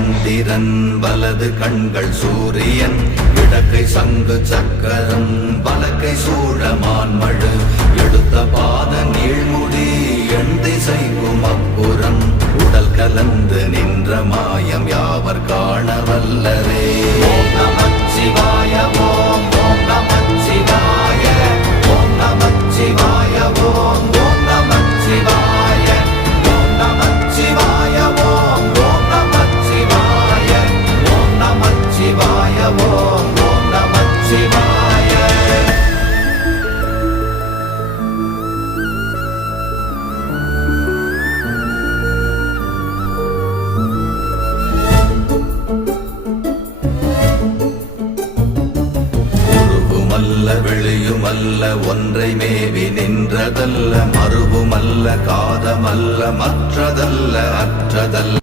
சந்திரன் வலது கண்கள் சூரியன் இடக்கை சங்கு சக்கரம் வலக்கை சூழமான்மழு எடுத்த பாத நீழ்முடி எண் திசைக்கும் அப்புறம் உடல் கலந்து நின்ற மாயம் யாவர் காண வல்லரே. ஓம் நமச்சிவாய ஓம் ஓம் நமச்சிவாய ஓம் நமச்சிவாய ஓம் ஓம் நமச்சிவாய ஓம் நமச்சிவாய ஓம் ஓம் நமச்சிவாய ஓம் நமச்சிவாய ஓம் ஓம் நமச்சிவாய. வெளியுமல்ல ஒன்றை மேவி நின்றதல்ல மறுவுமல்ல காதமல்ல மற்றதல்ல அற்றதல்ல